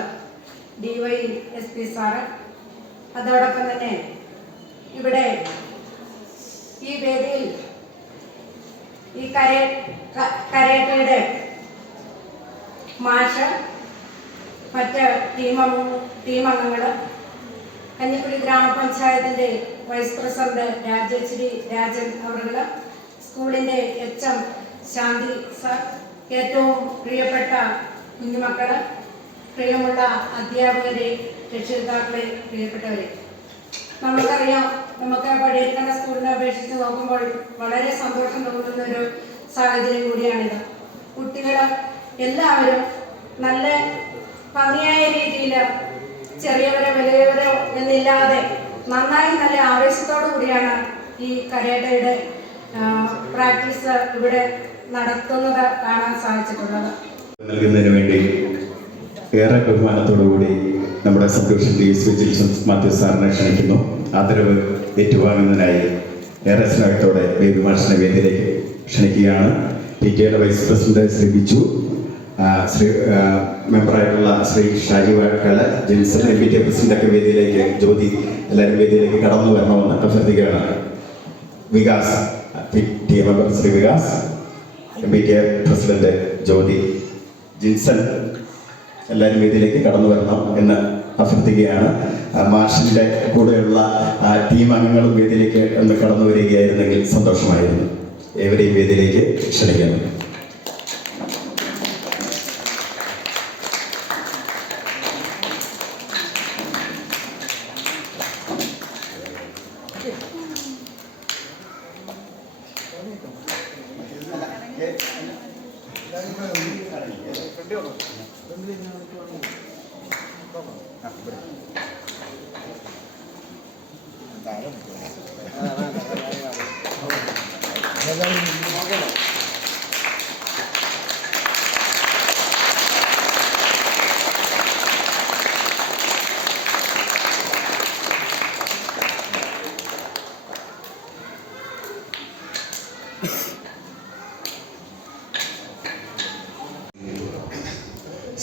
DYSP സാറ്. അതോടൊപ്പം തന്നെ ഇവിടെ ഈ വേദിയിൽ ഈ കരാട്ടയുടെ മാഷ്, മറ്റ് ടീം അംഗങ്ങൾ, കഞ്ഞിക്കുഴി ഗ്രാമപഞ്ചായത്തിൻ്റെ വൈസ് പ്രസിഡന്റ് രാജശ്രീ രാജൻ അവർ, സ്കൂളിൻ്റെ HM ശാന്തി സാർ, ഏറ്റവും പ്രിയപ്പെട്ട കുഞ്ഞുമക്കൾ, പ്രിയമുള്ള അധ്യാപകരെ, രക്ഷിതാക്കളെ, പ്രിയപ്പെട്ടവരെ, നമുക്കറിയാം, നമുക്ക് പഴയക്കണ്ട സ്കൂളിനെ അപേക്ഷിച്ച് നോക്കുമ്പോൾ വളരെ സന്തോഷം തോന്നുന്ന ഒരു സാഹചര്യം കൂടിയാണിത്. കുട്ടികൾ എല്ലാവരും നല്ല ഭംഗിയായ രീതിയിൽ ചെറിയവരോ വലിയവരോ എന്നില്ലാതെ നന്നായി നല്ല ആവേശത്തോടു കൂടിയാണ് ഈ കരാട്ടയുടെ പ്രാക്ടീസ് ഇവിടെ നടത്തുന്നത് കാണാൻ സാധിച്ചിട്ടുള്ളത്. നൽകുന്നതിന് വേണ്ടി ഏറെ ബഹുമാനത്തോടുകൂടി നമ്മുടെ സന്തോഷം വിൽസൺ മാത്യു സാറിനെ ക്ഷണിക്കുന്നു. ആദരവ് ഏറ്റുവാങ്ങുന്നതിനായി ഏറെ സ്നേഹത്തോടെ ബേബി മാഷിനെ വേദിയിലേക്ക് ക്ഷണിക്കുകയാണ്. PTA vice president Shri Biju, മെമ്പറായിട്ടുള്ള ശ്രീ ഷാജി വാഴക്കാല, ജിൻസൺ, MBTA പ്രസിഡന്റൊക്കെ വേദിയിലേക്ക്, ജ്യോതി, എല്ലാവരും വേദിയിലേക്ക് കടന്നു വരണമെന്ന് അഭ്യർത്ഥിക്കുകയാണ്. Vikas, PTA member Shri Vikas, MBTA president Jyothi, Jinson, എല്ലാവരും വേദിയിലേക്ക് കടന്നു വരണം എന്ന് അഭ്യർത്ഥിക്കുകയാണ്. മാഷിൻ്റെ കൂടെയുള്ള ടീം അംഗങ്ങളും വേദിയിലേക്ക് ഒന്ന് കടന്നു വരികയായിരുന്നെങ്കിൽ സന്തോഷമായിരുന്നു. ഏവരെയും വേദിയിലേക്ക് ക്ഷണിക്കുന്നു.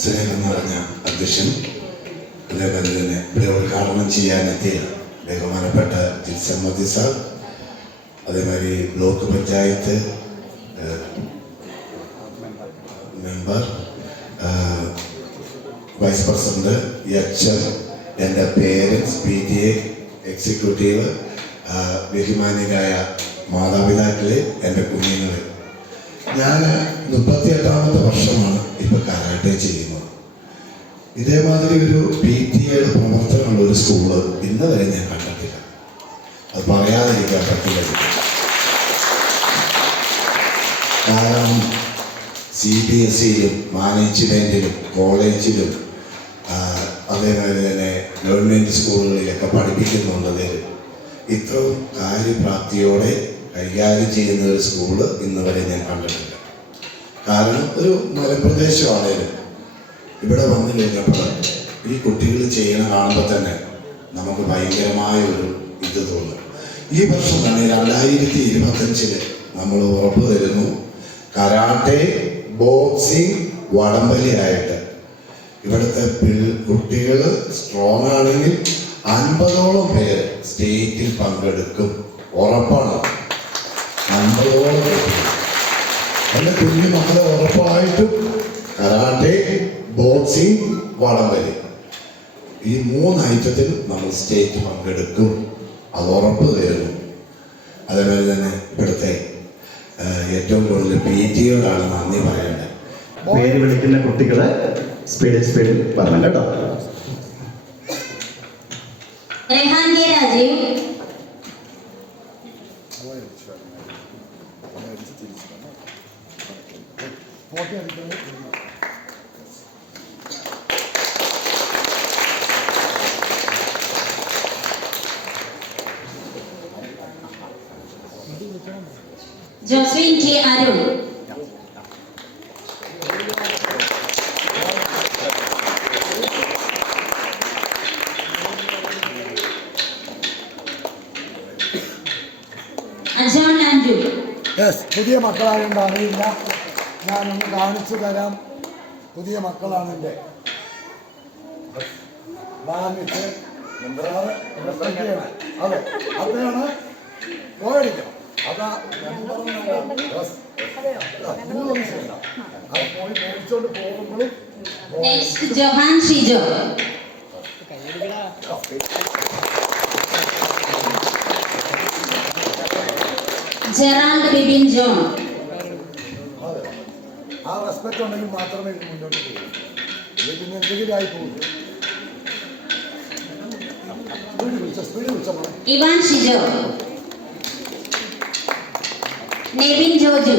സ്നേഹം നിറഞ്ഞ അധ്യക്ഷൻ, അതേപോലെ തന്നെ ഇവിടെ ഉദ്ഘാടനം ചെയ്യാനെത്തിയ ബഹുമാനപ്പെട്ട വിൽസൺ മാത്യു സാർ, അതേമാതിരി block panchayat member, vice president, HM, എൻ്റെ പേരൻസ്, PTA എക്സിക്യൂട്ടീവ്, ബഹുമാന്യരായ മാതാപിതാക്കളെ, എൻ്റെ കുഞ്ഞുങ്ങളെ, ഞാൻ 38ാമത്തെ വർഷമാണ് ഇപ്പോൾ കരാട്ടെ ചെയ്യുന്നത്. ഇതേമാതിരി ഒരു PTA പ്രവർത്തനമുള്ള ഒരു സ്കൂള് ഇന്ന് വരെ ഞാൻ കണ്ടിട്ടില്ല. അത് പറയാതിരിക്കാൻ പറ്റില്ല. കാരണം CBSEയിലും മാനേജ്മെൻറ്റിലും കോളേജിലും അതേമാതിരി തന്നെ ഗവൺമെൻറ് സ്കൂളുകളിലൊക്കെ പഠിപ്പിക്കുന്നുള്ളതിൽ ഇത്രയും കാര്യപ്രാപ്തിയോടെ കൈകാര്യം ചെയ്യുന്ന ഒരു സ്കൂള് ഇന്ന് വരെ ഞാൻ കണ്ടിട്ടില്ല. കാരണം ഒരു മലപ്രദേശമാണേലും ഇവിടെ വന്നു കഴിഞ്ഞപ്പോൾ ഈ കുട്ടികൾ ചെയ്യണ കാണുമ്പോൾ തന്നെ നമുക്ക് ഭയങ്കരമായ ഒരു ഇത് തോന്നും. ഈ വർഷം തന്നെ 2025 നമ്മൾ ഉറപ്പ് തരുന്നു, കരാട്ടെ, ബോക്സിംഗ്, വടംവലിയായിട്ട് ഇവിടുത്തെ കുട്ടികൾ സ്ട്രോങ് ആണെങ്കിൽ 50ഓളം പേര് സ്റ്റേറ്റിൽ പങ്കെടുക്കും. ഉറപ്പാണ്. 50ഓളം പേര്. എൻ്റെ കുഞ്ഞു മക്കളെ ഉറപ്പായിട്ടും കരാട്ടെ, ബോക്സിംഗ്, വടംവലി ഈ 3 ഐറ്റത്തിൽ നമ്മൾ സ്റ്റേറ്റ് പങ്കെടുക്കും. അത് ഉറപ്പ് തരുന്നു. അതേപോലെ തന്നെ ഇവിടുത്തെ ഏറ്റവും കൂടുതൽ PTA-യോടാണ് നന്ദി പറയേണ്ടത്. പേര് വിളിക്കുന്ന കുട്ടികളെ സ്പീഡിൽ പറഞ്ഞു കേട്ടോ. रेहान के राजीव, जोस्विन के अरुण, अजॉन नांजू, പുതിയ മക്കളായതുകൊണ്ട് അറിയില്ല. ഞാനൊന്ന് കാണിച്ചു തരാം. പുതിയ മക്കളാണ് എൻ്റെ. അതെ, അതാണ് പോയടിക്കണം. അതാ അത് പോയി മേടിച്ചോണ്ട് പോകുമ്പോഴും नेक्स्ट जोहान श्रीजो, जेराल्ड बिबिन जॉन, ആ റെസ്പെക്ട് ഉണ്ടെങ്കിൽ മാത്രമേ ഇത് മുന്നോട്ട് പോകും. ഇത് പിന്നെ എന്തെങ്കിലും ആയി പോകും. സ്പീഡ് വിളിച്ച इवान श्रीजो, नेविन जोजू,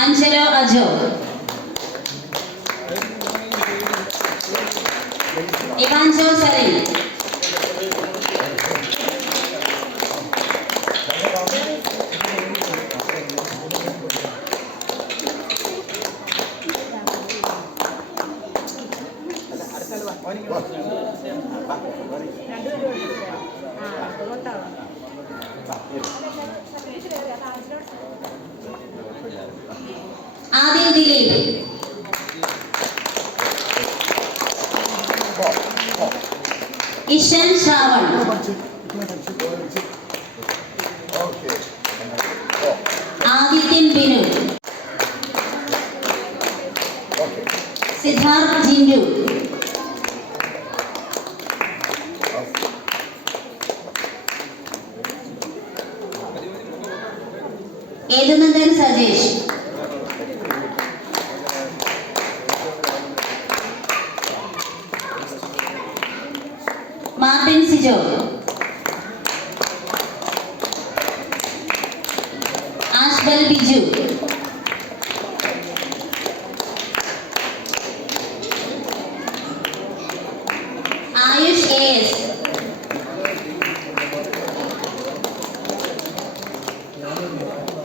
आंजेलो अजो, इवांजो सरेन, आदिल दिलीप, ईशान श्रावण, आदित्यन बिनु, Siddharth जिंडू, एदुनंदन Sajesh, Martin सिजो, आशबल Biju, Ayush AS,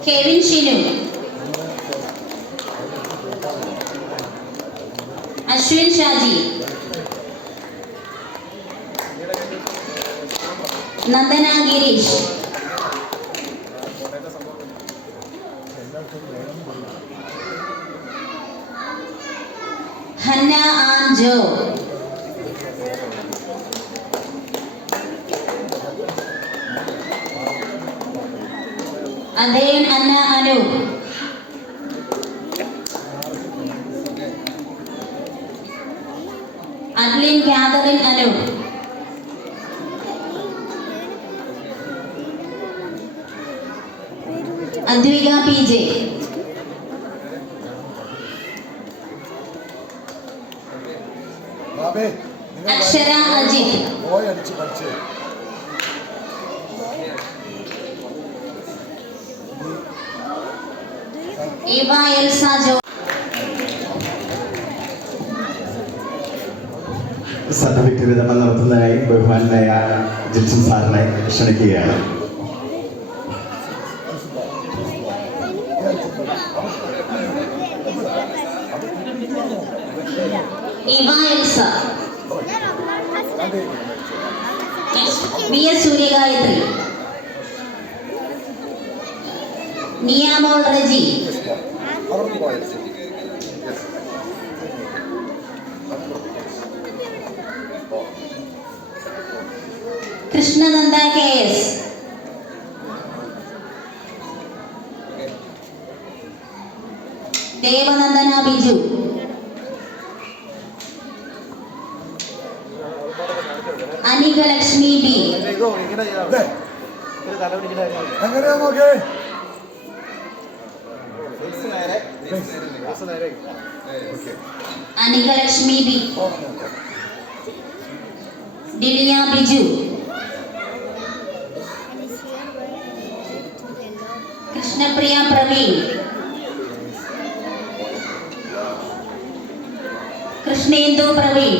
Kevin Shinu, Ashwin Shaji, नंदना गिरीश, हन्ना आंजो, अदेन अन्ना अनु, अडलिन कैथरीन अनु, അദ്വിക PJ, ബാബേ അക്ഷര അജിത്, പോയി അടിച്ച് പഠിച്ചേ. ഇവ എൽസ ജോ. സർട്ടിഫിക്കറ്റ് വിതരണം നടത്തുന്നതിനായി ബഹുമാനായ ജിൽസൺ സാറിനെ ക്ഷണിക്കുകയാണ്. ഇവ എൽസ, VS സൂര്യഗായത്രി, നിയാമോൾ റജി, അവർക്ക് പോയത് കൃഷ്ണനന്ദ KS, ദേവനന്ദന ബിജു, അനിക ലക്ഷ്മി B, എങ്ങനെയാ നോക്കേ? Anika Lakshmi B, ഡിലിയ Biju, Krishnapriya Praveen, Krishnendu Praveen,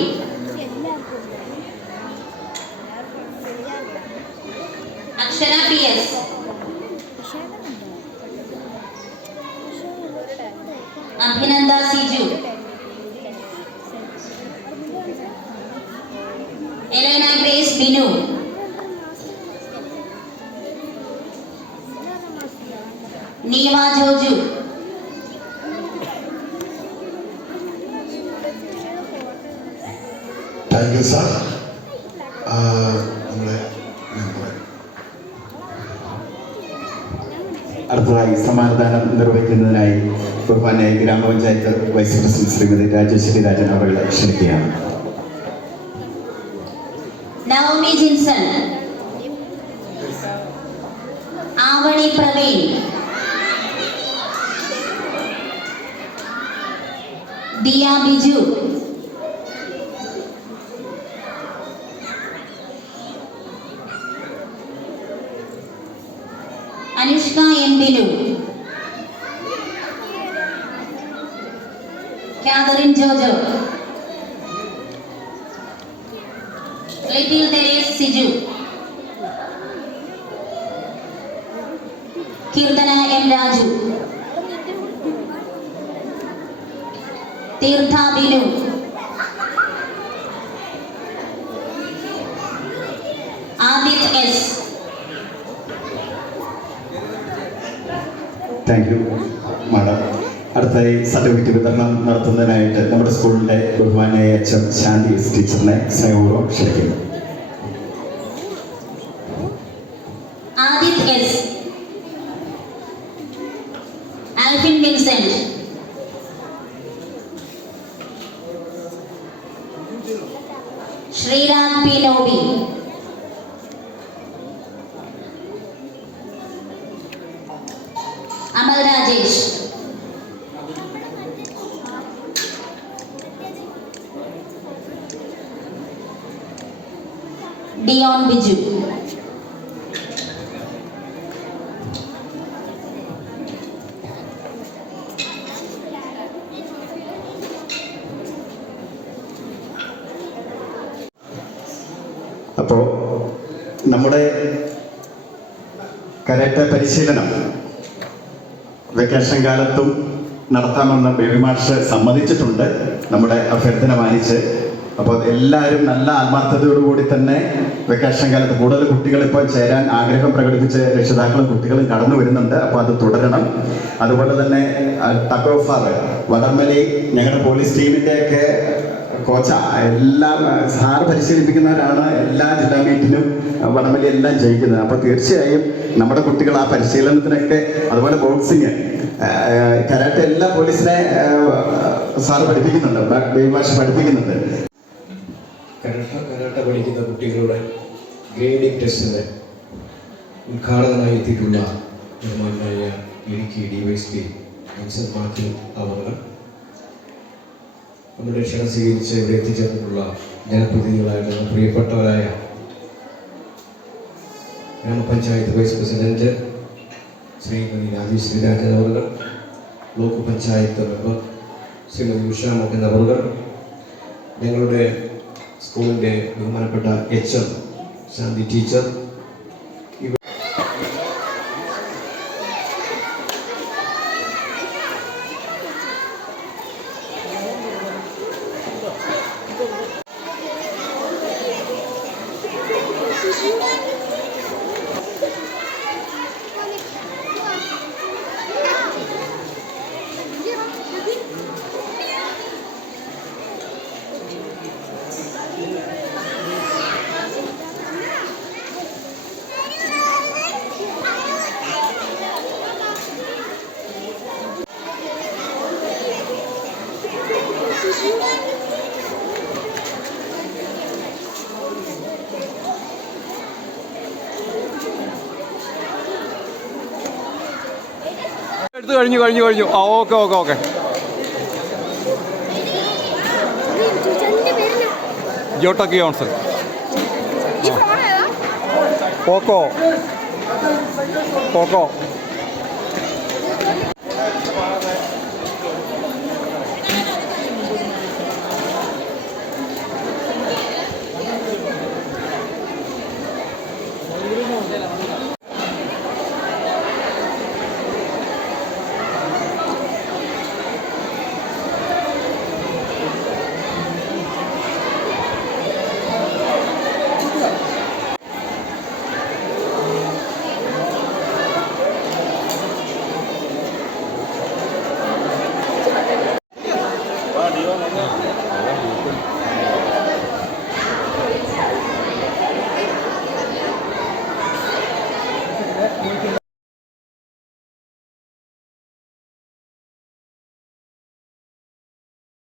Akshara PS, Abhinanda Siju, Elena Grace Binu, Neeva Joju, thank you sir. നമ്മളെ അടുത്തതായി സമ്മാനദാനം നിർവഹിക്കുന്നതിനായി ബഹുമാനായ ഗ്രാമപഞ്ചായത്ത് വൈസ് പ്രസിഡന്റ് ശ്രീമതി രാജശ്രീ രാജൻ അവരെ ക്ഷണിക്കുകയാണ്. Navami Jinson, Avani Praveen, Diya Biju, Anushka M Binu, Catherine Jojo, Little Therese Siju, Keerthana M Raju, Theertha Binu, Adith S. Thank you madam. അടുത്തായി സർട്ടിഫിക്കറ്റ് വിതരണം നടത്തുന്നതിനായിട്ട് നമ്മുടെ സ്കൂളിൻ്റെ ബഹുമാനായ HM ശാന്തി S ടീച്ചറിനെ സ്നേഹപൂർവ്വം ക്ഷണിക്കുന്നു. ആദിത് S. ആൽഫിൻ വിൻസെന്റ്, ശ്രീരാഗ് P. നോബി, അമൽ രാജേഷ്, ഡിയോൺ ബിജു, അപ്പോൾ നമ്മുടെ കരാട്ടെ പരിശീലനം വെക്കേഷൻ കാലത്തും നടത്താമെന്ന് ബേബി മാഷ് സമ്മതിച്ചിട്ടുണ്ട്, നമ്മുടെ അഭ്യർത്ഥന മാനിച്ച്. അപ്പോൾ എല്ലാവരും നല്ല ആത്മാർത്ഥതയോടുകൂടി തന്നെ വെക്കേഷൻ കാലത്ത് കൂടുതൽ കുട്ടികൾ ഇപ്പോൾ ചേരാൻ ആഗ്രഹം പ്രകടിപ്പിച്ച് രക്ഷിതാക്കളും കുട്ടികളും കടന്നു വരുന്നുണ്ട്. അപ്പോൾ അത് തുടരണം. അതുപോലെ തന്നെ ടക്കോഫാർ വടർമലി ഞങ്ങളുടെ പോലീസ് ടീമിൻ്റെയൊക്കെ കോച്ച എല്ലാം സാറ് പരിശീലിപ്പിക്കുന്നവരാണ്. എല്ലാ ജില്ലാ മീറ്റിനും വടംവലി എല്ലാം ജയിക്കുന്നത്. അപ്പോൾ തീർച്ചയായും നമ്മുടെ കുട്ടികൾ ആ പരിശീലനത്തിനൊക്കെ, അതുപോലെ ബോക്സിങ്, കരാട്ടെ എല്ലാം പോലീസിനെ സാറ് പഠിപ്പിക്കുന്നുണ്ട്, ബേബി മാഷ് പഠിപ്പിക്കുന്നുണ്ട്. കരാട്ടെ പഠിക്കുന്ന കുട്ടികളുടെ ഗ്രേഡിംഗ് ടെസ്റ്റിന് ഉദ്ഘാടകമായി എത്തിയിട്ടുള്ള ബഹുമാനായ ഇടുക്കി DYSP വിൻസെന്റ് മാത്യു അവർ, നമ്മുടെ ക്ഷണം സ്വീകരിച്ച് ഇവിടെ എത്തിച്ചേർന്നിട്ടുള്ള ജനപ്രതിനിധികളായിട്ടുള്ള പ്രിയപ്പെട്ടവരായ ഗ്രാമപഞ്ചായത്ത് വൈസ് പ്രസിഡന്റ് ശ്രീമതി രാജേഷ് ശ്രീരാജൻ അവർ, ബ്ലോക്ക് പഞ്ചായത്ത് മെമ്പർ ശ്രീമതി ഉഷ മോഹൻ അവർ, ഞങ്ങളുടെ സ്കൂളിൻ്റെ ബഹുമാനപ്പെട്ട HM ശാന്തി ടീച്ചർ, എടുത്ത് കഴിഞ്ഞു. ആ ഓക്കെ. ജോട്ടക്കി ഓൺസൺ പോക്കോ